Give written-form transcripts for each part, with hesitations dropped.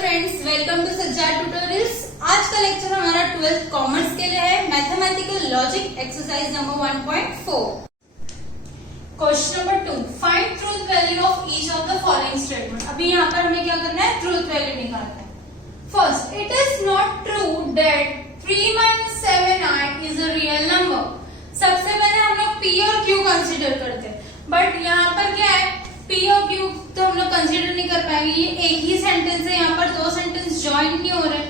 Friends, welcome to Sajjad tutorials. आज का lecture हमारा 12th कॉमर्स के लिए है। Mathematical logic exercise number 1.4। Question number 2, find truth value of each of the following statement. अभी यहाँ पर हमें क्या करना है, ट्रूथ वैल्यू निकालना है। First, it is not true that 3 - 7i is a real number. सबसे पहले हम लोग p और q कंसिडर करते हैं, बट यहाँ पर क्या है, p और q तो हम लोग कंसिडर नहीं कर पाएंगे। ये एक ही सेंटेंस है, यहाँ पर दो सेंटेंस ज्वाइन नहीं हो रहे,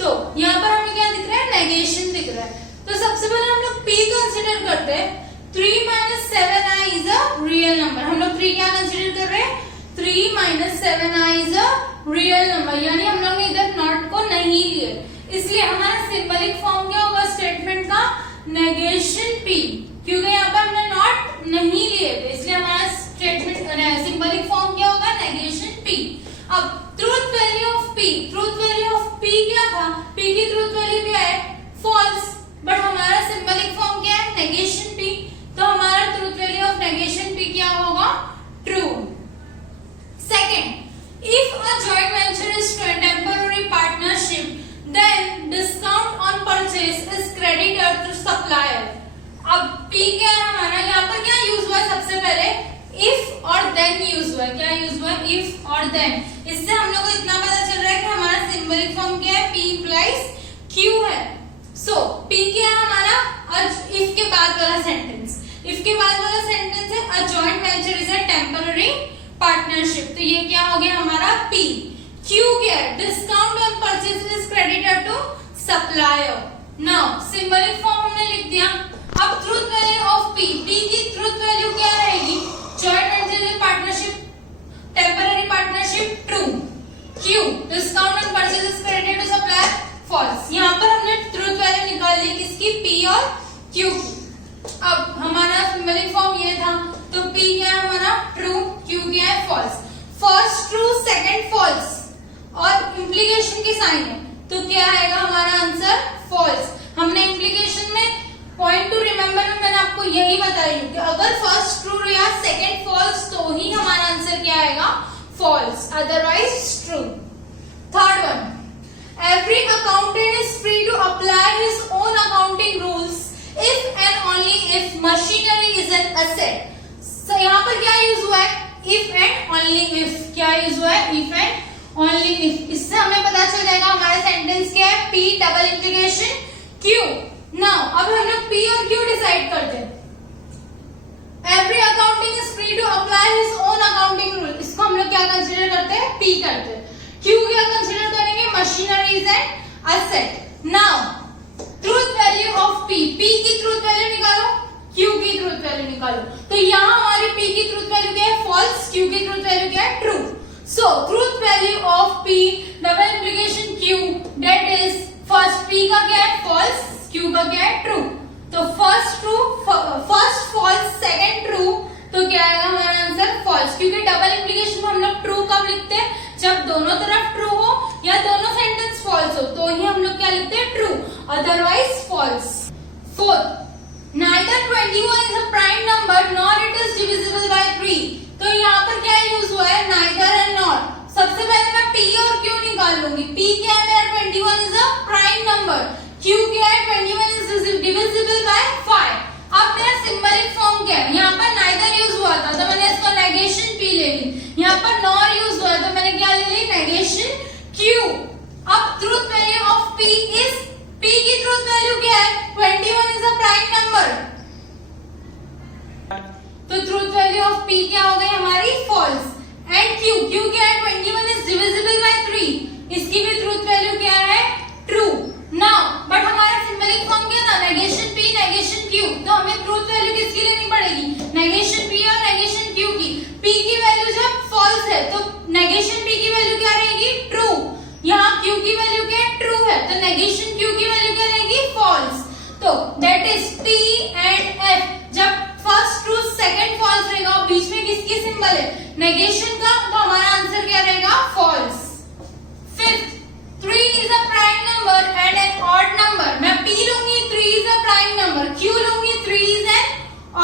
तो यहाँ पर हमें क्या दिख रहा है, नेगेशन दिख रहा है। तो सबसे पहले हम लोग p कंसिडर करते हैं। 3 - 7i is a real number. हम लोग 3 क्या कंसिडर कर रहे हैं, 3 - 7i is a real number, यानी हम लोग ने इधर नॉट को नहीं लिए, इसलिए हमारा सिंबलिक फॉर्म क्या होगा स्टेटमेंट का, नेगेशन p, क्योंकि यहाँ पर हमने नॉट नहीं लिए थे, इसलिए हमारा स्टेटमेंट सिंबलिक फॉर्म क्या होगा, नेगेशन p। अब truth value of p, truth value of p क्या था, p की ट्रूथ वैल्यू क्या है, फॉल्स, बट हमारा सिंबलिक फॉर्म क्या है, नेगेशन p, तो हमारा truth value of negation p क्या होगा, true. Second, if a joint venture is temporary partnership, then discount on purchase is credited to supplier। अब p क्या है हमारा, यहाँ पर क्या यूज हुआ है, सबसे पहले if और then यूज हुआ है। क्या यूज हुआ है, if और then। इससे हम लोग को इतना पता चल रहा है कि हमारा सिंबलिक फॉर्म क्या है, p implies q है। सो p क्या है हमारा, if के बाद वाला सेंटेंस, if के बाद वाला सेंटेंस है a joint venture is a temporary partnership, तो ये क्या हो गया हमारा p। q क्या है, discount on purchase is credited to supplier। Now symbolic form हमने लिख दिया। अब truth value of p, p की ट्रूथ वैल्यू क्या रहेगी, joint venture partnership, temporary partnership, true. q, discount on purchase is credited to supplier, false. यहाँ पर हमने ट्रूथ वैल्यू निकाल ली किसकी, p और q की। अब हमारा सिंबलिक फॉर्म ये था, तो p क्या है हमारा, ट्रू, q क्या है, false. First true, second false, और इम्प्लीकेशन की साइन है, तो क्या आएगा हमारा आंसर, फॉल्स। हमने इम्प्लीकेशन में पॉइंट टू रिमेम्बर में मैंने आपको यही बताई कि अगर फर्स्ट ट्रू या सेकंड फॉल्स तो ही हमारा आंसर क्या आएगा, false, otherwise true. Third one, every accountant is free to apply his own accounting rules if and only if machinery is an asset. यहाँ पर क्या यूज हुआ है, इफ एंड ओनली इफ। क्या यूज हुआ है, इफ एंड ओनली इफ। इससे हमें पता चल जाएगा हमारा सेंटेंस क्या है, p double implication q। Now अब हम लोग p और q डिसाइड करते हैं। Every accounting is free to apply his own accounting rule, इसको हम लोग क्या कंसीडर करते हैं, p करते हैं। q क्या कंसीडर करेंगे, machinery is an asset. Now truth value of p, p की ट्रूथ वैल्यू निकालो, q की ट्रूथ वैल्यू निकालो। तो यहाँ हमारी p की ट्रूथ वैल्यू क्या है, फॉल्स, q की ट्रूथ वैल्यू क्या है, true. So truth value of p double implication q, that is first p का क्या है, फॉल्स, q का क्या है, ट्रू। तो first true, first false, second true, तो क्या आएगा हमारा आंसर, फॉल्स। क्योंकि डबल इंप्लीकेशन में हम लोग ट्रू कब लिखते हैं, जब दोनों तरफ ट्रू हो या दोनों सेंटेंस फॉल्स हो, तो ही हम लोग क्या लिखते हैं, true, otherwise false. Fourth, neither 21 is a prime number nor it is divisible by 3। तो यहाँ पर क्या यूज हुआ है, neither and nor। सबसे पहले मैं p और q निकाल लूंगी। p क्या है मेरा, 21 is a prime number, q क्या है, 21 is divisible by 5। अब मेरा सिंबलिक फॉर्म क्या है, यहाँ पर neither यूज हुआ था तो मैंने इसको नेगेशन p ले ली, यहाँ पर nor यूज हुआ तो मैंने क्या ले ली, नेगेशन q। अब truth value of p is, p की ट्रूथ वैल्यू क्या है, 21 is a prime number, तो ट्रूथ वैल्यू ऑफ p क्या हो गई हमारी, फॉल्स। एंड q क्या है, 21 is divisible by 3, इसकी भी ट्रूथ वैल्यू क्या है, ट्रू। नाउ बट हमारा सिंबलिक फॉर्म क्या था, नेगेशन p नेगेशन q, तो हमें ट्रूथ वैल्यू किसकी लेनी पड़ेगी, नेगेशन p और नेगेशन q की। p की वैल्यू जब फॉल्स है तो नेगेशन p की वैल्यू क्या रहेगी, ट्रू। यहाँ q की वैल्यू क्या है, ट्रू है, तो नेगेशन q की वैल्यू क्या रहेगी, फॉल्स। तो that is t and f, जब फर्स्ट ट्रू सेकंड फॉल्स रहेगा और बीच में किसकी सिंबल है, नेगेशन का, तो हमारा आंसर क्या रहेगा, false. Fifth, 3 is a prime number and an odd number। मैं p लूंगी, 3 is a prime number, q लूंगी, 3 is an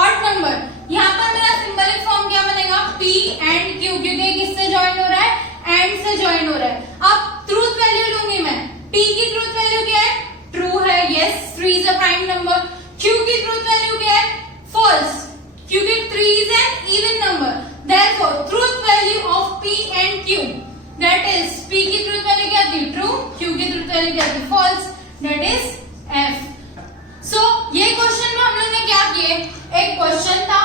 odd number। यहाँ पर मेरा सिंबलिक फॉर्म क्या बनेगा, p and q, क्योंकि किससे ज्वाइन हो रहा है, and से ज्वाइन हो रहा है। अब false, क्योंकि 3 is an even number. Therefore, truth value of P and Q, that is P की truth value क्या थी? True. Q की truth value क्या थी? False. That is F. So ये क्वेश्चन में हम लोग ने क्या किए? एक क्वेश्चन था,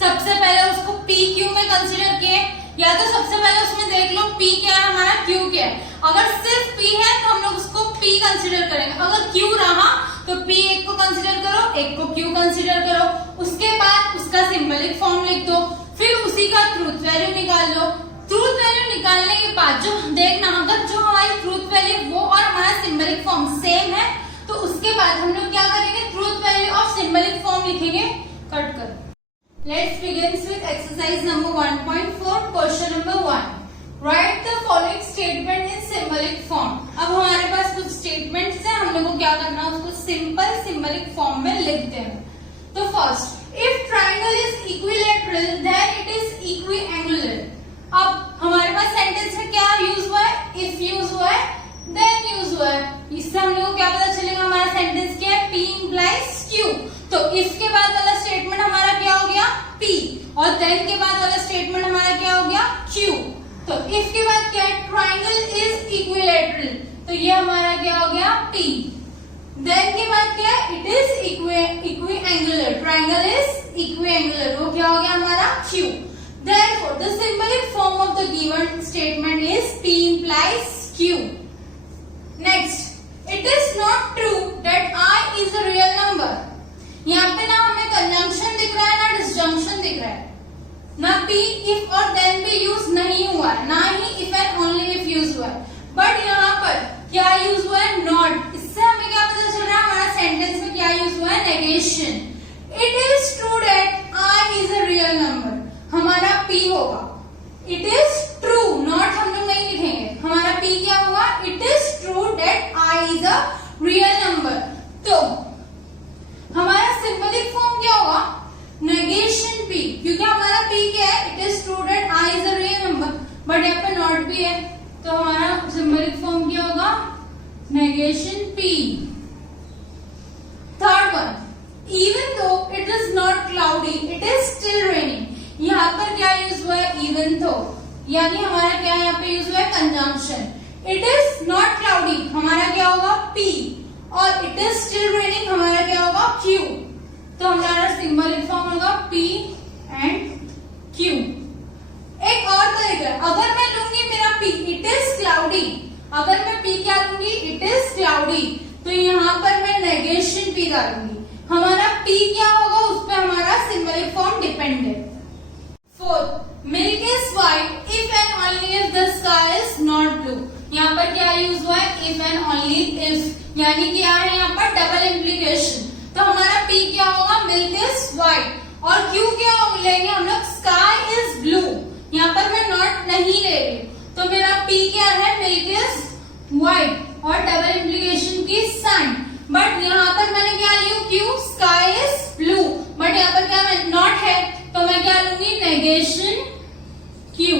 सबसे पहले उसको P Q में कंसीडर किए, या तो सबसे पहले उसमें देख लो P क्या है हमारा, Q क्या है. अगर सिर्फ P है तो हम लोग उसको P कंसीडर करेंगे. अगर Q रहा तो P एक को कंसीडर करो, एक को Q कंसीडर करो. उसके बाद उसका सिंबलिक फॉर्म लिख दो, फिर उसी का ट्रूथ वैल्यू निकाल लो. ट्रूथ वैल्यू निकालने के बाद जो देखना, अगर जो हमारी ट्रूथ वैल्यू वो और हमारा सिंबलिक फॉर्म सेम है तो उसके बाद हम लोग क्या करेंगे, ट्रूथ वैल्यू और सिंबलिक फॉर्म लिखेंगे. कट कर. Let's begin with exercise number 1.4. Question number 1. Write the following statement in symbolic form. अब हमारे पास कुछ स्टेटमेंट्स हैं, हम लोग को क्या करना है, उसको सिंपल सिंबलिक फॉर्म में लिख देना. तो first, if triangle is equilateral then it is equiangular. अब हमारे पास सेंटेंस में क्या यूज हुआ है, if यूज हुआ है, then यूज हुआ है. इससे हम लोग को क्या पता चलेगा हमारा सेंटेंस क्या है, P implies Q. तो if के बाद वाला स्टेटमेंट हमारा क्या हो गया, P, और then के बाद वाला स्टेटमेंट हमारा क्या हो गया, Q. तो if के बाद क्या है, triangle is equilateral, तो ये हमारा क्या हो गया, P. then के बाद क्या है, it is equiangular, triangle is equiangular, वो क्या हो गया हमारा, Q. therefore the symbolic form of the given statement is P implies Q. next, it is not true that I is a real number. यहाँ पे ना हमें कंजंक्शन दिख रहा है ना डिसजंक्शन दिख रहा है, ना P if और then भी यूज नहीं हुआ है, ना ही if and only if use हुआ है. बट यहाँ पर क्या यूज हुआ है, नॉट. इससे हमें क्या पता चल रहा है, हमारा सेंटेंस में क्या यूज हुआ है, negation. It is true that I is a real number, हमारा P होगा. इट इज ट्रू, नॉट हम लोग नहीं लिखेंगे, हमारा P क्या होगा, it is true that I is a real number. तो हमारा सिंबलिक फॉर्म क्या होगा, नेगेशन P, क्योंकि हमारा P क्या है, it is true that I is a real number, but यहाँ पे नॉट भी है, तो हमारा सिंबलिक फॉर्म क्या होगा, negation P. Third one, even though it is not cloudy it is still raining. यहाँ पर क्या यूज हुआ है, इवन दो, यानी हमारा क्या यहाँ पे यूज हुआ है, conjunction. It is not cloudy हमारा क्या होगा, P, और इट इज स्टिल रेनिंग हमारा क्या होगा, Q. तो हमारा सिंबलिक फॉर्म होगा P एंड Q. एक और तरीका, अगर मैं लूंगी मेरा P, इट इज क्लाउडी, अगर मैं P क्या लूंगी, इट इज क्लाउडी, तो यहाँ पर मैं नेगेशन P डालूंगी, हमारा P क्या होगा, उस पर हमारा सिंबलिक फॉर्म डिपेंड है. Fourth, milk is white if and only if the sky is not blue. यहाँ पर क्या यूज हुआ है, इफ एंड ओनली इफ, यानी कि यहाँ है यहाँ पर डबल इम्प्लीकेशन. तो हमारा P क्या होगा, मिल्क इज व्हाइट, और Q क्या लेंगे हम लोग, स्काई इज ब्लू. यहाँ पर मैं नॉट नहीं ले रही, तो मेरा P क्या है, मिल्क इज व्हाइट, और डबल इम्प्लीकेशन की साइन. बट यहाँ पर मैंने क्या ली, Q, sky is blue, but यहाँ पर क्या नॉट है, तो मैं क्या लूंगी, negation Q.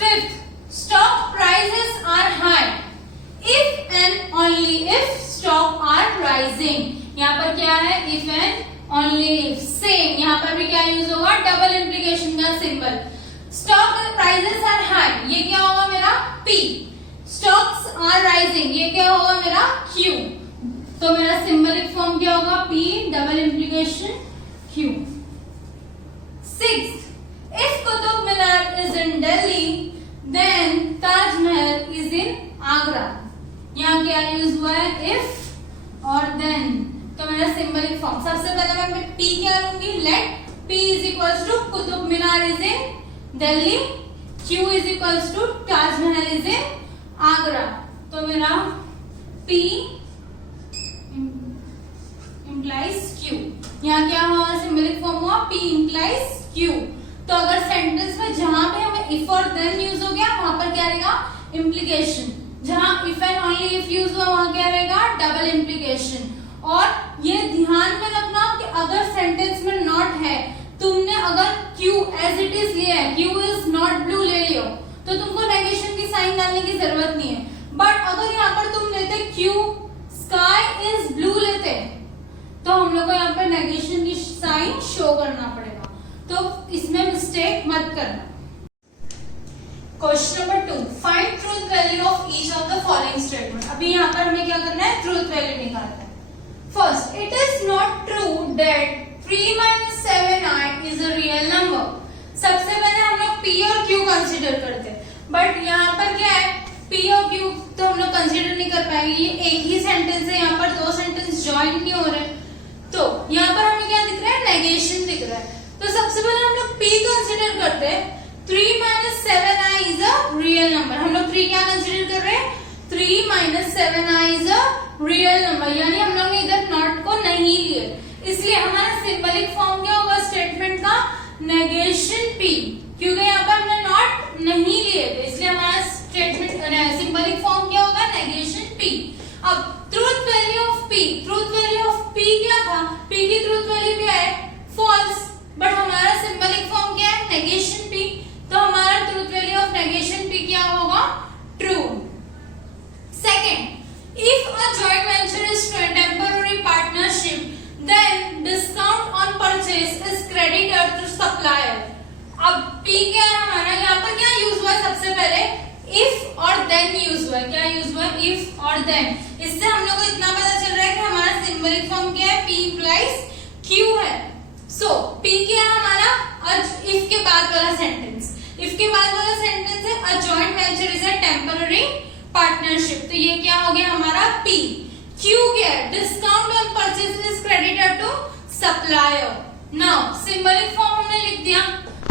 Fifth, stock prices are high if and only if stock are rising. यहाँ पर क्या है, if and only if. Same यहाँ पर भी क्या यूज होगा, डबल इम्प्लीकेशन का symbol. stock prices are high, ये क्या होगा मेरा P. stocks are rising, ये क्या होगा मेरा Q. तो मेरा सिंबलिक फॉर्म क्या होगा, P double implication Q. Sixth, if Qutub Minar is in Delhi then Taj Mahal is in Agra. यहाँ क्या यूज हुआ है, if और then. तो मेरा सिंबलिक फॉर्म, सबसे पहले मैं P क्या लूंगी, late P is equals to Qutub Minar is in Delhi, Q is equals to Taj Mahal is in Agra. तो मेरा P implies Q. यहाँ क्या हुआ, सिंबलिक फॉर्म हुआ P implies Q. तो अगर सेंटेंस में जहां पे हमें इफ और देन यूज हो गया, वहां पर क्या रहेगा, इम्प्लीकेशन. जहां if and only if use हुआ, वहां क्या रहेगा, डबल इम्प्लीकेशन. और ये ध्यान में रखना कि अगर सेंटेंस में नॉट है, तुमने अगर Q एज इट इज लिया है, Q इज नॉट ब्लू ले लियो, तो तुमको नेगेशन की साइन डालने की जरूरत नहीं है. बट अगर यहाँ पर तुम लेते Q स्काई इज ब्लू लेते, तो हम लोग को यहाँ पर नेगेशन की शो करना पड़ेगा, तो इसमें मिस्टेक मत करना। Question number 2, find truth value of each of the following statement. अभी यहाँ पर हमें क्या करना है, ट्रूथ वैल्यू निकालना है। First, it is not true that 3 - 7i is a real number. सबसे पहले हम लोग p और q कंसीडर करते हैं, बट यहाँ पर क्या है, p और q तो हम लोग कंसीडर नहीं कर पाएंगे, ये एक ही सेंटेंस है, यहाँ पर दो सेंटेंस ज्वाइन नहीं हो रहे, तो यहाँ पर हमें क्या दिख रहा है, नेगेशन दिख रहा है। तो सबसे पहले हम लोग p कंसीडर करते हैं। 3 - 7i is a real number. हम लोग 3 क्या कंसीडर कर रहे हैं, 3 - 7i is a real number, यानी हम लोग ने इधर नॉट को नहीं लिए, इसलिए हमारा सिंबलिक फॉर्म क्या होगा स्टेटमेंट का, नेगेशन p, क्योंकि यहाँ पर हमने नॉट नहीं लिए थे, इसलिए हमारा स्टेटमेंट सिंबलिक फॉर्म क्या होगा, नेगेशन p। अब truth value of p, truth value of p क्या था, p की ट्रूथ वैल्यू क्या है, फॉल्स, बट हमारा सिंबलिक फॉर्म क्या है, नेगेशन p, तो हमारा truth value of negation p क्या होगा, true. Second, if a joint venture is a temporary partnership, then discount on purchase is credited to supplier। अब P क्या है हमारा, यहाँ पर क्या यूज हुआ है, सबसे पहले if और then यूज हुआ है, क्या यूज हुआ है, if और then। इससे हम लोग को इतना पता चल रहा है कि हमारा सिंबलिक फॉर्म क्या है, P implies Q है। सो P क्या है हमारा, if के बाद वाला सेंटेंस, if के बाद वाला सेंटेंस है a joint venture is a temporary partnership, तो ये क्या हो गया हमारा P। Q क्या है, discount on purchase is credited to supplier. Now symbolic form हमने लिख दिया।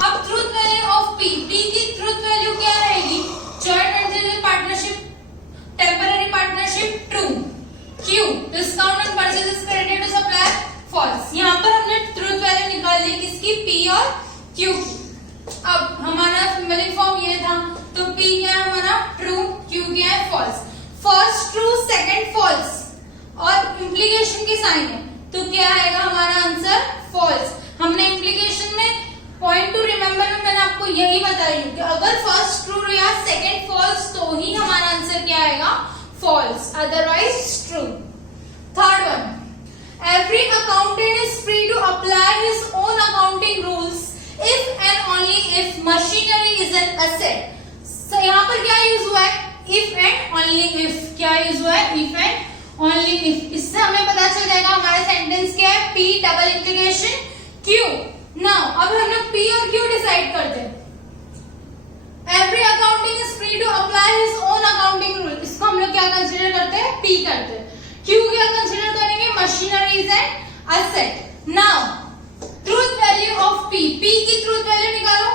अब truth value of P, P की ट्रूथ वैल्यू क्या रहेगी, joint venture partnership, temporary partnership, true. Q, discount on purchase is credited to supplier, false. यहाँ पर हमने ट्रूथ वैल्यू निकाल ली किसकी, P और Q की। अब हमारा सिंबलिक फॉर्म ये था, तो P क्या है हमारा, ट्रू, Q क्या है, false. First true, second false, और इम्प्लीकेशन की साइन है, तो क्या आएगा हमारा आंसर, फॉल्स। हमने इम्प्लीकेशन में पॉइंट टू रिमेम्बर में मैंने आपको यही बताई कि अगर फर्स्ट ट्रू या सेकंड फॉल्स तो ही हमारा आंसर क्या आएगा, false, otherwise true. Third one, every accountant is free to apply his own accounting rules if and only if machinery is an asset. यहाँ पर क्या यूज हुआ है, इफ एंड ओनली इफ, क्या यूज हुआ है, इफ एंड ओनली इफ। इससे हमें पता चल जाएगा हमारा सेंटेंस क्या है, P double implication Q। Now अब हम लोग P और Q डिसाइड करते हैं। Every accounting is free to apply his own accounting rule, इसको हम लोग क्या कंसीडर करते हैं, P करते हैं। Q क्या कंसीडर करेंगे, machinery is an asset. Now truth value of P, P की ट्रूथ वैल्यू निकालो,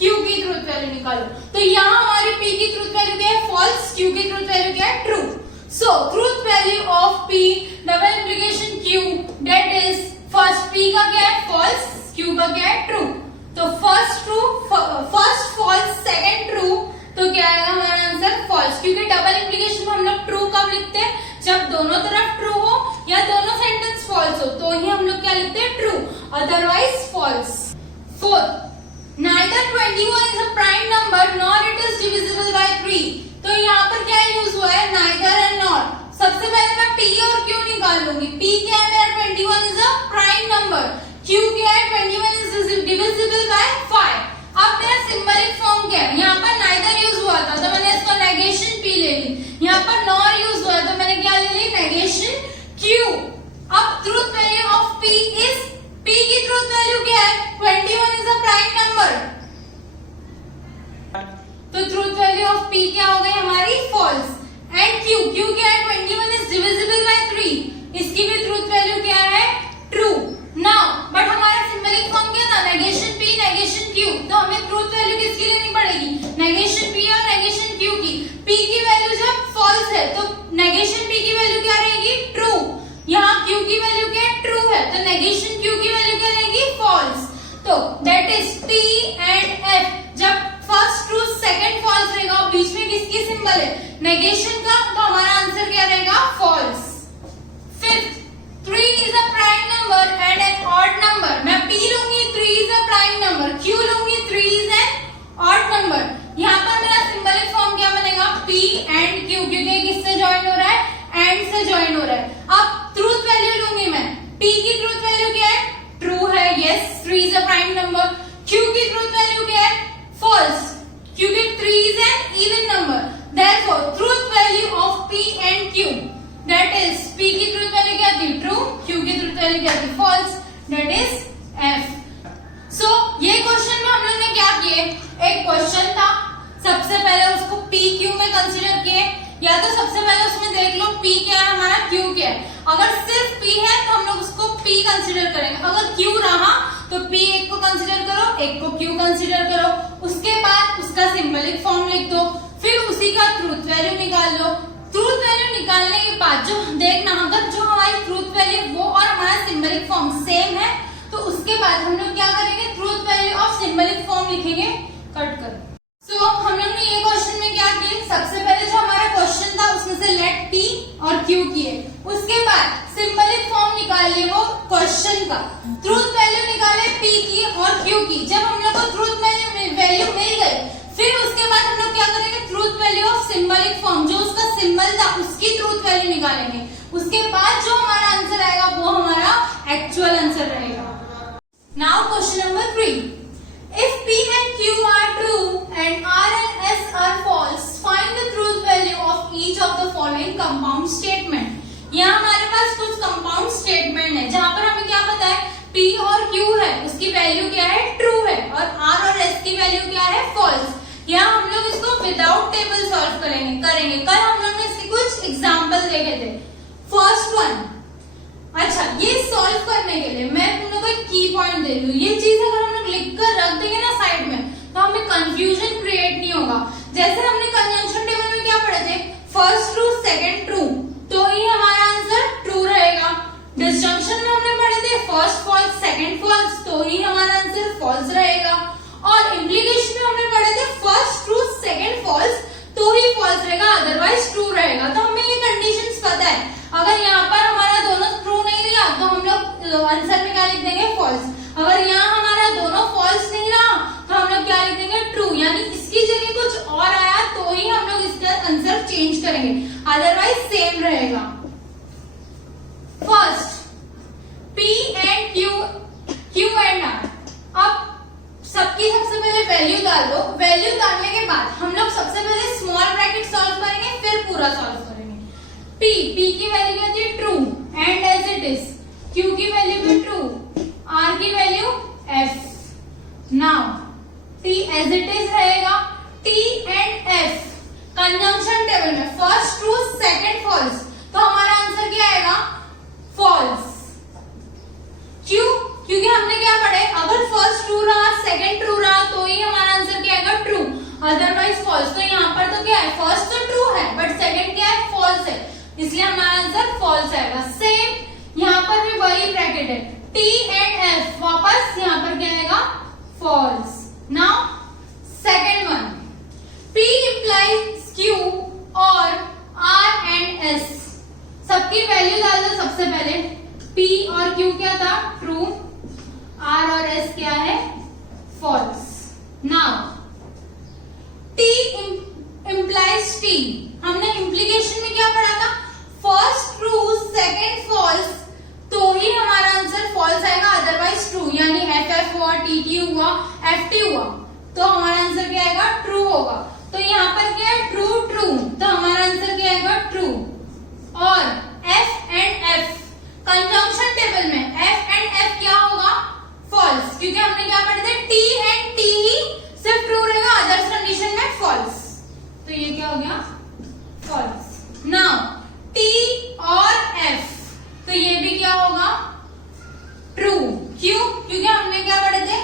Q की ट्रूथ वैल्यू निकालो, तो यहाँ हमारी P की ट्रूथ वैल्यू क्या है, फॉल्स, Q की ट्रूथ वैल्यू क्या है, true. So truth value of P double implication Q, that is first P का क्या है, false, Q का क्या है, true। तो first true, first false, second true, तो क्या आएगा हमारा आंसर, false, क्योंकि डबल implication में हम लोग true कब लिखते हैं, जब दोनों तरफ true हो या दोनों सेंटेंस false हो, तो ही हम लोग क्या लिखते हैं, true, otherwise false। Fourth, neither 21 is a prime number nor it is divisible by 3। तो यहाँ पर क्या यूज हुआ है, neither and nor। सबसे पहले मैं P और Q निकाल लूंगी। P क्या है मेरा, 21 is a prime number, Q क्या है, 21 इज डिविजिबल बाय 5। अब मेरा सिंबलिक फॉर्म क्या है, यहाँ पर neither यूज हुआ था तो मैंने इसको नेगेशन P ले ली, यहाँ पर nor यूज हुआ तो मैंने क्या ले ली, नेगेशन Q। अब truth value of P is, P की ट्रूथ वैल्यू क्या है, 21 इज अ प्राइम नंबर, तो ट्रूथ वैल्यू ऑफ P क्या हो गई हमारी, फॉल्स। एंड Q, Q क्या है, 21 इज डिविजिबल बाय 3, इसकी भी ट्रूथ वैल्यू क्या है, ट्रू। नाउ बट हमारा सिंबलिक फॉर्म क्या था, नेगेशन P नेगेशन Q, तो हमें ट्रूथ वैल्यू किसकी लेनी पड़ेगी, नेगेशन P और नेगेशन Q की। P की वैल्यू जब फॉल्स है तो नेगेशन P की वैल्यू क्या रहेगी, ट्रू। यहाँ Q की वैल्यू क्या है, ट्रू है, तो नेगेशन Q की वैल्यू क्या रहेगी, फॉल्स। तो that is T and F, जब फर्स्ट ट्रू सेकंड फॉल्स रहेगा और बीच में किसकी सिंबल है, नेगेशन का, तो हमारा आंसर क्या रहेगा, false. Fifth, 3 is a prime number and an odd number. मैं P लूंगी, 3 is a prime number, Q लूंगी, 3 इज एन ऑड नंबर। यहाँ पर मेरा सिंबलिक फॉर्म क्या बनेगा, P एंड Q, क्योंकि किससे ज्वाइन हो रहा है, एंड से ज्वाइन हो रहा है। अब ट्रूथ वैल्यू लूंगी मैं, P की ट्रूथ वैल्यू क्या है, ट्रू है, यस प्राइम नंबर। Q की ट्रूथ वैल्यू क्या है? फॉल्स, क्योंकि 3 is an even number. Therefore, truth value of P and Q, that is P की ट्रूथ वैल्यू क्या थी? ट्रू, Q की ट्रूथ वैल्यू क्या थी? False, that is F। So ये क्वेश्चन में हम लोग ने क्या किए, एक क्वेश्चन था, सबसे पहले उसको P Q में कंसीडर किए, या तो सबसे पहले उसमें देख लो P क्या है हमारा, Q क्या है। अगर सिर्फ P है तो हम लोग उसको P कंसीडर करेंगे, अगर Q रहा तो P एक को कंसीडर करो, एक को Q कंसीडर करो, उसके बाद उसका सिंबलिक फॉर्म लिख दो, फिर उसी का ट्रूथ वैल्यू निकाल लो। ट्रूथ वैल्यू निकालने के बाद जो देखना, अगर जो हमारी ट्रूथ वैल्यू वो और हमारा सिंबलिक फॉर्म सेम है तो उसके बाद हम लोग क्या करेंगे, truth value of symbolic form लिखेंगे, कट कर। सो हम लोग ने ये क्वेश्चन में क्या किया, सबसे पहले जो हमारा क्वेश्चन था उसमें से लेट P और Q किए, उसके बाद सिंबलिक फॉर्म निकालिए वो क्वेश्चन का, ट्रूथ वैल्यू निकाले P की और Q की। जब हम लोग को ट्रूथ वैल्यू मिल गई, फिर उसके बाद हम लोग क्या करेंगे, truth value of symbolic form, जो उसका सिंबल था उसकी ट्रूथ वैल्यू निकालेंगे, उसके बाद जो हमारा आंसर आएगा वो हमारा एक्चुअल आंसर रहेगा। Now question number 3, if P and Q are true and R and S are false, find the truth value of each of the following compound statement। यहाँ हमारे पास कुछ कंपाउंड स्टेटमेंट है जहां पर हमें क्या पता है, P और Q है उसकी वैल्यू क्या है, ट्रू है, और R और S की वैल्यू क्या है, फॉल्स। यहाँ हम लोग इसको विदाउट टेबल सॉल्व करेंगे। कल हम लोग ने इसके कुछ एग्जाम्पल देखे थे। फर्स्ट वन, अच्छा ये सॉल्व करने के लिए मैं तुम लोग को एक की पॉइंट दे रही हूँ, ये चीज अगर हम लोग लिख कर रख देंगे ना साइड में तो हमें कंफ्यूजन क्रिएट नहीं होगा। जैसे हमने कंजंक्शन टेबल में क्या पढ़े थे, फर्स्ट ट्रू सेकंड ट्रू, तो ही हमारा आंसर ट्रू रहेगा। डिसजंक्शन में हमने पढ़े थे फर्स्ट फॉल्स सेकंड फॉल्स, तो ही हमारा आंसर फॉल्स रहेगा। और इम्प्लीकेशन में हमने पढ़े थे फर्स्ट ट्रू सेकंड फॉल्स, तो ही फॉल्स रहेगा, अदरवाइज ट्रू रहेगा। तो हमें ये कंडीशंस पता है। अगर यहाँ पर हमारा दोनों ट्रू नहीं रहा तो हम लोग आंसर में क्या लिख देंगे, फॉल्स। अगर यहाँ हमारा दोनों फॉल्स नहीं रहा तो हम लोग क्या लिख देंगे, ट्रू, यानी इसकी जगह कुछ और आया तो ही हम लोग इसका आंसर चेंज करेंगे, अदरवाइज सेम रहेगा। First P and Q and R, अब सबकी सबसे पहले वैल्यू डाल दो। वैल्यू डालने के बाद हम लोग सबसे पहले स्मॉल ब्रैकेट सॉल्व करेंगे, फिर पूरा सॉल्व करेंगे। P की वैल्यू क्या थी, true, and as it is. Q की वैल्यू भी ट्रू, R की value F। Now T as it is रहेगा। T and F conjunction table में फर्स्ट ट्रू सेकंड फॉल्स, तो हमारा आंसर क्या आएगा, फॉल्स। क्यों, क्योंकि हमने क्या पढ़े, अगर फर्स्ट ट्रू रहा सेकंड ट्रू रहा तो ही हमारा आंसर क्या आएगा, ट्रू, अदरवाइज फॉल्स। तो यहाँ पर तो क्या है, फर्स्ट तो ट्रू है बट सेकंड क्या है, फॉल्स है, इसलिए हमारा आंसर फॉल्स आएगा। सेम यहाँ पर भी वही ब्रैकेट है, T एंड F, वापस यहाँ पर क्या आएगा, false. Now second one, P implies Q और R एंड S, सबकी वैल्यू डाल दो। सबसे पहले P और Q क्या था, ट्रू, R और S क्या है, false. Now T implies T, हमने इम्प्लीकेशन में क्या पढ़ा था, फर्स्ट ट्रू सेकंड फॉल्स, तो ही हमारा आंसर फॉल्स आएगा, अदरवाइज ट्रू, यानी FF हुआ, TT हुआ, FT हुआ, तो हमारा आंसर क्या आएगा, ट्रू होगा। तो यहाँ पर क्या है, ट्रू ट्रू, तो हमारा आंसर क्या आएगा, ट्रू। और F and F conjunction table में F एंड F क्या होगा, फॉल्स, क्योंकि हमने क्या पढ़े थे, T एंड T ही सिर्फ ट्रू रहेगा, अदर्स कंडीशन में फॉल्स, तो ये क्या हो गया, फॉल्स। नाउ T और F, तो ये भी क्या होगा, ट्रू। क्यों, क्योंकि हमने क्या पढ़े थे,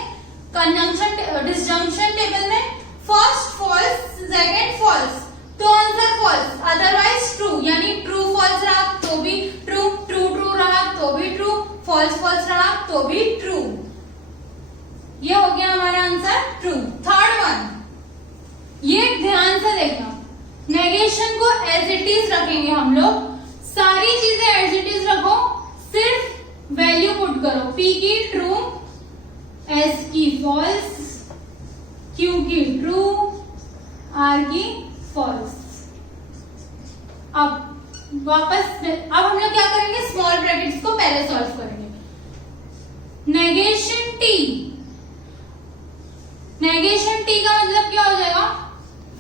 कंजंक्शन डिसजंक्शन टेबल में फर्स्ट फॉल्स सेकंड फॉल्स, तो आंसर फॉल्स, अदरवाइज ट्रू, यानी ट्रू फॉल्स रहा तो भी ट्रू, ट्रू ट्रू रहा तो भी ट्रू, फॉल्स फॉल्स रहा तो भी ट्रू। ये हो गया हमारा आंसर, ट्रू। थर्ड वन, ये ध्यान से देखना, नेगेशन को एज इट इज रखेंगे हम लोग, सारी चीजें एज इट इज रखो, सिर्फ वैल्यू पुट करो। P की ट्रू, S की फॉल्स, Q की ट्रू, R की फॉल्स। अब वापस अब हम लोग क्या करेंगे, स्मॉल ब्रैकेट्स को पहले सॉल्व करेंगे। नेगेशन T,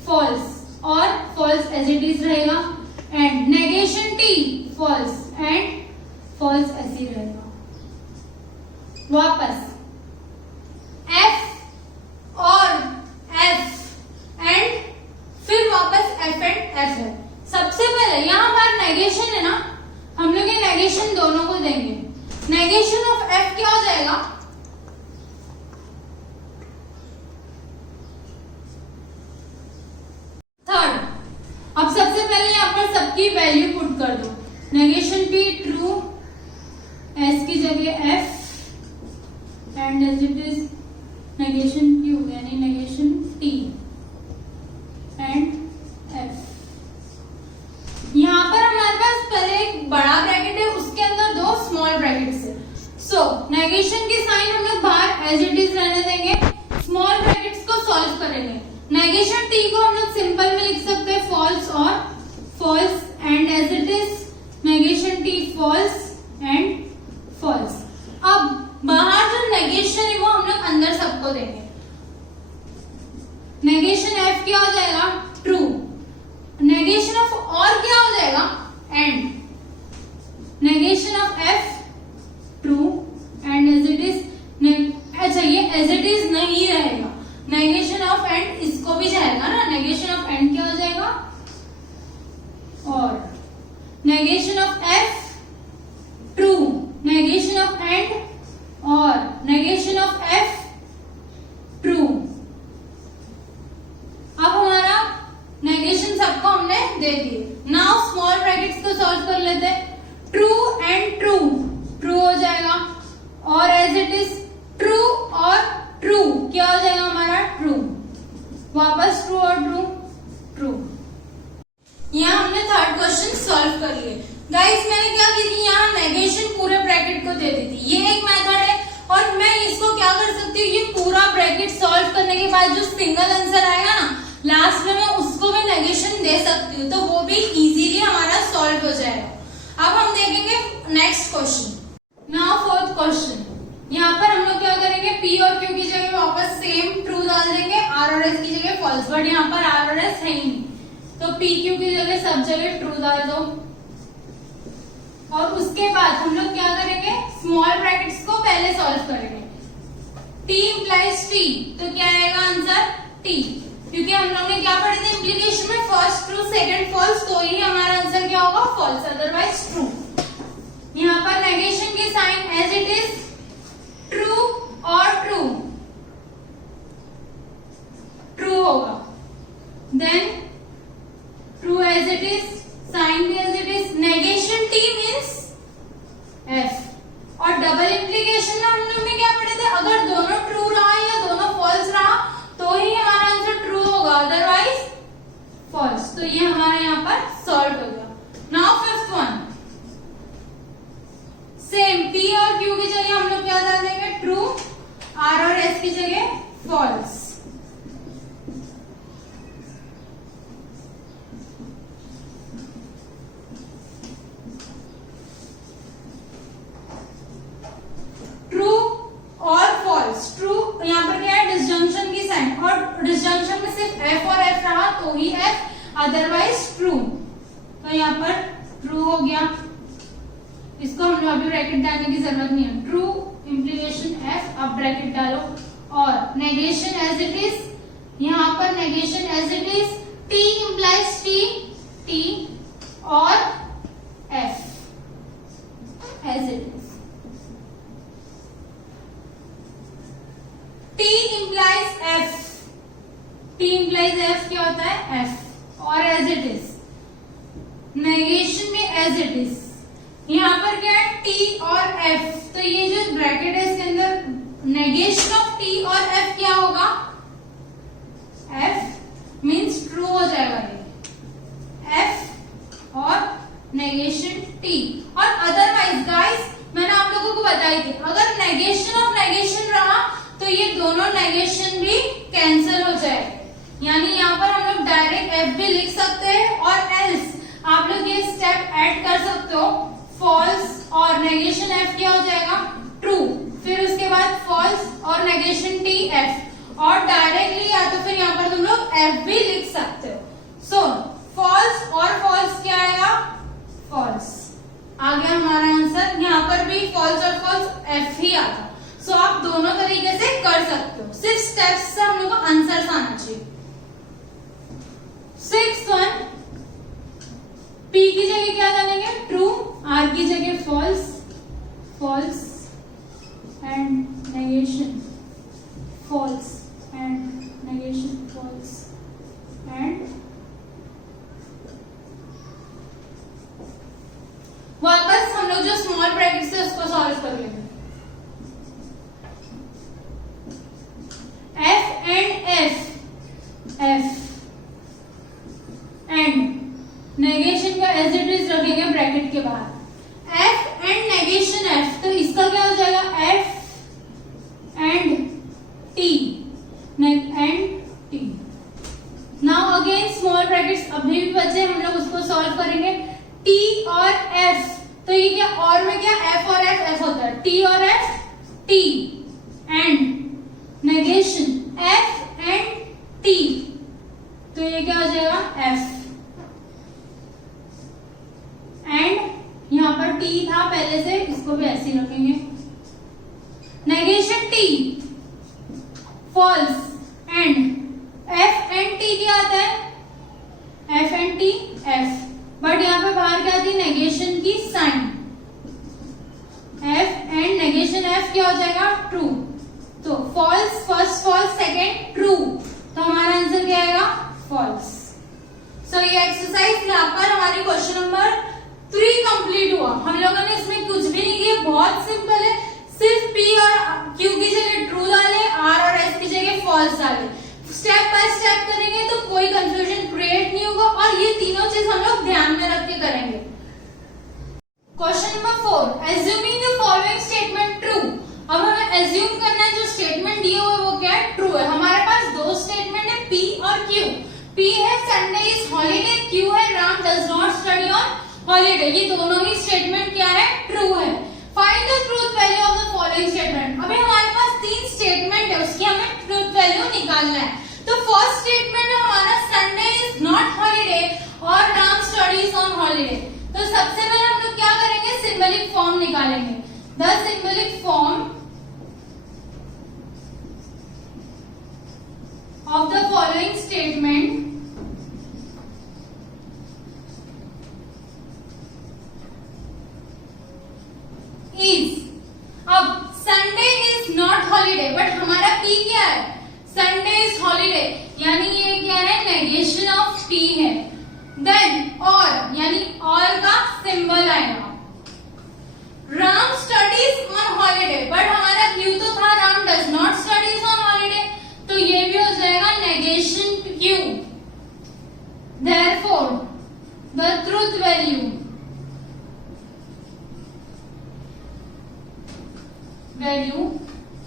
फॉल्स और फॉल्स एज इट इज रहेगा, and negation T false and false ऐसे ही रहेगा। वापस एफ और एफ एंड फिर वापस एफ एंड एफ है। सबसे पहले यहां हमारा नेगेशन है ना, हम लोग ये नेगेशन दोनों को देंगे। नेगेशन ऑफ एफ क्या हो जाएगा, थर्ड। अब सबसे पहले यहां पर सबकी वैल्यू पुट कर दो। नेगेशन पी ट्रू, एस की जगह F and as it is negation Q यानी नेगेशन टी एंड एफ। यहां पर हमारे पास पहले एक बड़ा ब्रैकेट है, उसके अंदर दो स्मॉल ब्रैकेट्स है। सो नेगेशन की साइन हम लोग बाहर एज इट इज रहने देंगे, स्मॉल ब्रैकेट्स को सॉल्व करेंगे। नेगेशन टी को हम लोग सिंपल में लिख सकते हैं फॉल्स और false and as it is negation T false and false. अब बाहर जो नेगेशन है वो हम लोग अंदर सबको देंगे। नेगेशन एफ क्या हो जाएगा, ट्रू। नेगेशन ऑफ और क्या हो जाएगा, and. Negation of F true and as it is, अच्छा ये एज इट इज नहीं रहेगा, नेगेशन ऑफ एंड इसको भी जाएगा ना, नेगेशन ऑफ एंड क्या हो जाएगा, और negation of F true, negation of and और नेगेशन ऑफ एफ ट्रू। अब हमारा नेगेशन सबको हमने दे दिए। नाउ स्मॉल ब्रैकेट्स को सॉल्व कर लेते हैं। ट्रू एंड ट्रू, ट्रू हो जाएगा, और एज इट इज ट्रू और ट्रू क्या हो जाएगा हमारा, ट्रू। वापस ट्रू और ट्रू, ट्रू। यहाँ हमने थर्ड क्वेश्चन सॉल्व कर लिए। गाइस मैंने क्या की थी, यहाँ नेगेशन पूरे ब्रैकेट को दे दी थी। ये एक मेथड है और मैं इसको क्या कर सकती हूँ, ये पूरा ब्रैकेट सॉल्व करने के बाद जो सिंगल आंसर आएगा ना लास्ट में, मैं उसको भी नेगेशन दे सकती हूँ, तो वो भी इजीली हमारा सॉल्व हो जाएगा। अब हम देखेंगे next question. Now fourth question. यहाँ पर हम लोग क्या करेंगे, पी और क्यू की जगह वापस सेम ट्रू डाल देंगे, आर और एस की जगह फॉल्स, बट यहाँ पर आर और एस है ही नहीं, तो पी क्यू की जगह सब जगह ट्रू डाल दो। और उसके बाद हम लोग क्या करेंगे, स्मॉल ब्रैकेट्स को पहले सॉल्व करेंगे। टी इंप्लाइज टी, तो क्या आएगा आंसर, टी, क्योंकि हम लोग ने क्या पढ़े थे इम्प्लीकेशन में, फर्स्ट ट्रू सेकंड फॉल्स, तो ही हमारा आंसर क्या होगा, फॉल्स, अदरवाइज ट्रू। यहाँ पर नेगेशन की sign as it is true और ट्रू, ट्रू होगा, then true as it is, sign भी as it is, negation T means F. और डबल इम्प्लीकेशन में हम लोग ने क्या पढ़े थे, अगर दोनों ट्रू रहा या दोनों फॉल्स रहा तो ही हमारा आंसर ट्रू होगा, अदरवाइज फॉल्स। तो ये हमारे यहाँ पर सॉल्व हो गया। Now fifth one, same P और क्यू की जगह हम लोग क्या डाल देंगे, ट्रू, आर और एस की जगह फॉल्स। यहाँ पर क्या है, डिसजंक्शन की साइन, और डिसजंक्शन में सिर्फ एफ और एफ रहा तो ही एफ, अदरवाइज ट्रू। तो यहाँ पर ट्रू हो गया, इसको हम लोग अभी ब्रैकेट डालने की जरूरत नहीं है। ट्रू इम्प्लीकेशन एफ, अब ब्रैकेट डालो, और नेगेशन एज इट इज, यहाँ पर negation as it is, T implies T, T और F as it is. T implies F, T implies F क्या होता है, F, और as it is, नेगेशन में as it is, यहाँ पर क्या है T और F, तो ये जो ब्रैकेट है इसके अंदर नेगेशन ऑफ T और F क्या होगा, F मीन्स ट्रू हो जाएगा ये, F और नेगेशन T। और अदरवाइज गाइस मैंने आप लोगों को बताई थी, अगर नेगेशन ऑफ नेगेशन रहा तो ये दोनों नेगेशन भी कैंसिल हो जाए, यानी यहाँ पर हम लोग डायरेक्ट एफ भी लिख सकते हैं, और एल्स आप लोग ये स्टेप ऐड कर सकते हो, फॉल्स और नेगेशन एफ क्या हो जाएगा, ट्रू, फिर उसके बाद फॉल्स और नेगेशन टी एफ, और डायरेक्टली या तो फिर यहाँ पर तुम लोग एफ भी लिख सकते हो। सो फॉल्स और फॉल्स क्या आएगा, फॉल्स आ गया हमारा आंसर। यहाँ पर भी फॉल्स और फॉल्स एफ ही आता। सो आप दोनों तरीके से कर सकते हो, सिर्फ स्टेप्स से हम लोग को आंसर आना चाहिए। 6th वन, पी की जगह क्या डालेंगे, ट्रू, आर की जगह false, false and negation, false and negation, false and वापस हम लोग जो स्मॉल ब्रैकेट से उसको सॉल्व कर लेंगे। F and F, F and negation का एज इट इज रखेंगे ब्रैकेट के बाहर। एफ एंड नेगेशन एफ, तो इसका क्या हो जाएगा, F and T, and T. Now again small brackets अभी भी बचे, हम लोग उसको सॉल्व करेंगे। टी और एफ, तो ये क्या, और में क्या, एफ और एफ, एफ होता है, टी और F, T and negation F and T, तो ये क्या हो जाएगा, एफ एंड यहां पर टी था पहले से, इसको भी ऐसे ही रखेंगे। Negation T, false and F and T क्या आता है, F and T, F, but यहां पे बाहर क्या आती है, नेगेशन की sign. F and negation F क्या हो जाएगा, ट्रू। तो false first, false second, true, तो हमारा आंसर क्या आएगा, फॉल्स। सो ये एक्सरसाइज यहाँ पर हमारी क्वेश्चन नंबर 3 कंप्लीट हुआ। हम लोगों ने इसमें कुछ भी नहीं किया, बहुत सिंपल है, सिर्फ पी और क्यू की जगह ट्रू डाले, आर और एस की जगह फॉल्स डाले। स्टेप बाय स्टेप करेंगे तो कोई कंफ्यूजन क्रिएट नहीं होगा, और ये तीनों चीज हम लोग ध्यान में रख के करेंगे। Question number 4, assuming the following statement true. अब हमें एज्यूम करना है जो स्टेटमेंट दिए हुए वो क्या है, ट्रू है। हमारे पास दो स्टेटमेंट है, पी और क्यू। पी है संडे इज हॉलीडे, क्यू है Ram does not study on holiday. ये दोनों ही स्टेटमेंट क्या है, ट्रू है। Find the truth value of the following statement. अभी हमारे पास 3 स्टेटमेंट है, उसकी हमें ट्रूथ वैल्यू निकालना है। तो फर्स्ट स्टेटमेंट है हमारा संडे इज नॉट हॉलीडे और राम स्टडीज ऑन हॉलीडे। तो सबसे पहले हम लोग क्या करेंगे, सिंबलिक फॉर्म निकालेंगे। The symbolic form of the following statement is, अब Sunday is not holiday, but हमारा पी क्या है, संडे इज हॉलीडे, यानी ये क्या है, नेगेशन ऑफ पी है। देन और, यानी और का सिंबल आएगा। Ram studies on holiday, but हमारा क्यू तो था Ram does not studies on holiday, तो ये भी हो जाएगा negation Q. Therefore the truth value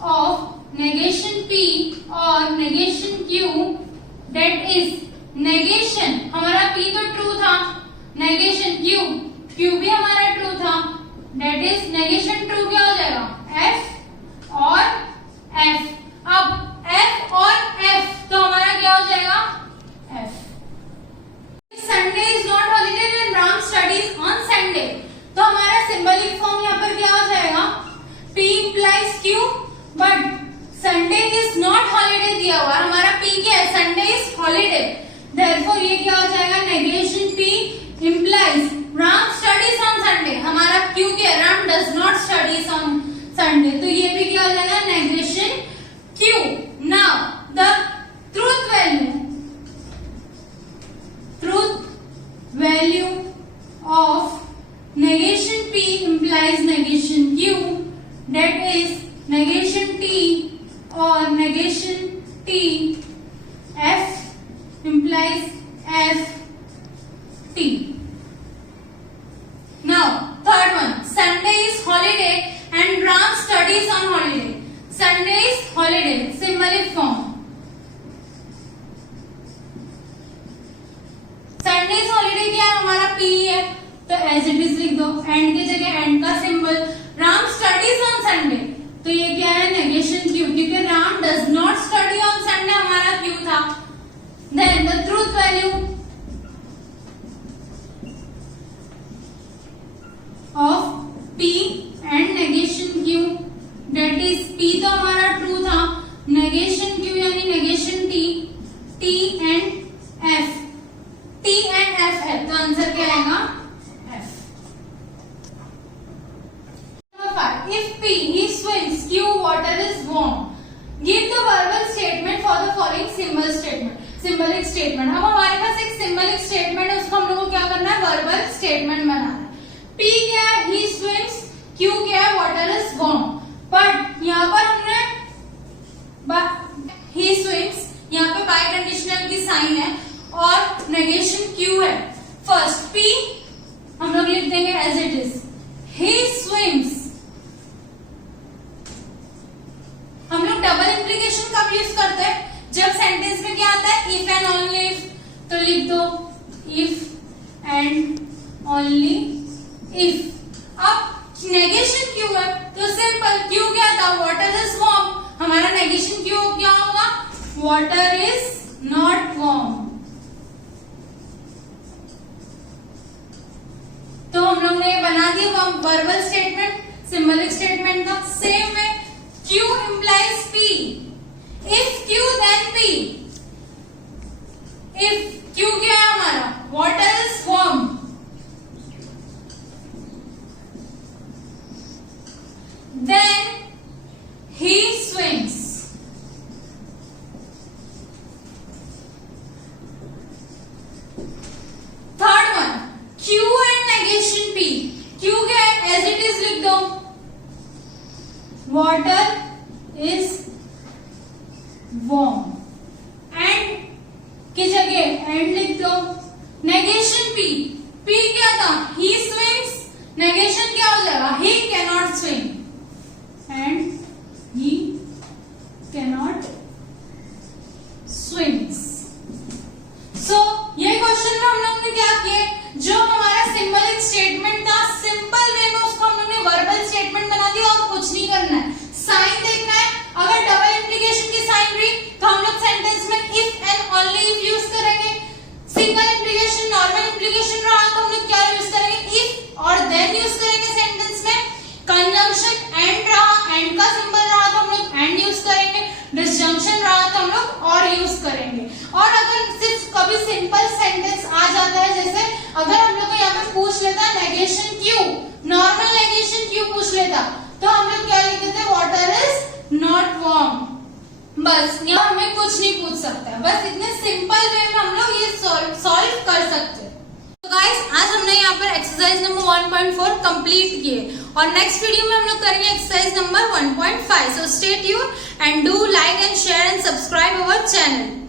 of negation P और negation Q, that is negation, हमारा P तो true था, negation Q भी हमारा true था, that is negation true क्या हो जाएगा, F और F। अब F और F तो हमारा क्या हो जाएगा, F। Sunday is not holiday when Ram studies on Sunday, तो हमारा सिंबलिक फॉर्म यहाँ पर क्या हो जाएगा, P implies Q, but Sunday is not holiday दिया हुआ, हमारा P क्या है, Sunday is holiday, therefore ये क्या हो जाएगा, negation P implies Ram studies on Sunday, हमारा Q क्या है, Ram does not studies on Sunday, तो ये भी क्या हो जाएगा, negation Q। Now the truth value of negation P implies negation Q, that is negation T or negation T, F implies F T। Now third one, Sunday is holiday and Ram studies on holiday, Sunday is holiday, symbolic form, Sunday is holiday क्या है, हमारा P है, तो as it is लिख दो, and की जगह and का symbol, Ram studies on Sunday, तो ये क्या है, नेगेशन क्यू, क्योंकि Ram does not study on Sunday हमारा क्यू था, Then the truth value of P and negation Q, that is P तो हमारा ट्रू था, negation Q यानी negation T, T and F, T and F है, तो answer क्या आएगा F. Number 5. If P he swims, Q water is warm. Give the verbal statement for the following symbol statement. Symbolic statement. अब हमारे पास एक symbolic statement है, उसको हम लोग को क्या करना है, वर्बल स्टेटमेंट बनाना है. P क्या है, he swims, Q क्या है, water is warm. बट यहाँ पर हमने he swims, यहाँ पे बाय कंडीशनल की साइन है और नेगेशन Q है. फर्स्ट P हम लोग लिख देंगे as it is, he swims. हम लोग डबल इंप्लीकेशन कब यूज करते हैं, जब सेंटेंस में क्या आता है, इफ एंड ओनली इफ, तो लिख दो इफ एंड ओनली इफ. अब नेगेशन क्यू है तो सिंपल, क्यू क्या था, वाटर इज वार्म, हमारा नेगेशन क्यू क्या होगा, वाटर इज नॉट वार्म. तो हम लोग ने बना दिया वर्बल स्टेटमेंट सिंबलिक स्टेटमेंट का. Same way Q implies P. If Q then P. If Q क्या है हमारा, water is warm. Then he swims. Third one, Q and negation P. Q क्या है, as it is लिख दो, water is warm. And की जगह and लिख दो. नेगेशन P, P क्या था, he swims, नेगेशन क्या हो जाएगा, he cannot swim and he cannot swims. So ये क्वेश्चन में हम लोग ने क्या किया, जो हमारा सिंबलिक स्टेटमेंट था सिंपल वे में उसको हम लोग ने वर्बल स्टेटमेंट बना दिया और कुछ नहीं करना है. साइन देखना है, अगर डबल इंप्लीकेशन की साइन रही तो हम लोग सेंटेंस में if and only if use करेंगे. सिंगल इंप्लीकेशन नॉर्मल इंप्लीकेशन रहा तो हम लोग क्या यूज करेंगे, इफ और देन यूज करेंगे सेंटेंस में. कंजंक्शन एंड रहा, एंड का सिंबल रहा तो हम लोग एंड यूज करेंगे. डिसजंक्शन रहा तो हम लोग और यूज करेंगे. और अगर सिर्फ कभी सिंपल सेंटेंस आ जाता है, जैसे अगर हम लोग को यहाँ पे पूछ लेता negation Q, normal negation Q पूछ लेता, तो हम लोग क्या लिख देते, वाटर इज नॉट वार्म. बस यहाँ हमें कुछ नहीं पूछ सकता है, बस इतने सिंपल वे में हम लोग ये सॉल्व कर सकते हैं. तो गाइस आज हमने यहाँ पर एक्सरसाइज नंबर 1.4 कंप्लीट किए और नेक्स्ट वीडियो में हम लोग करेंगे exercise number 1.5. So stay tuned and do like and share and subscribe our channel.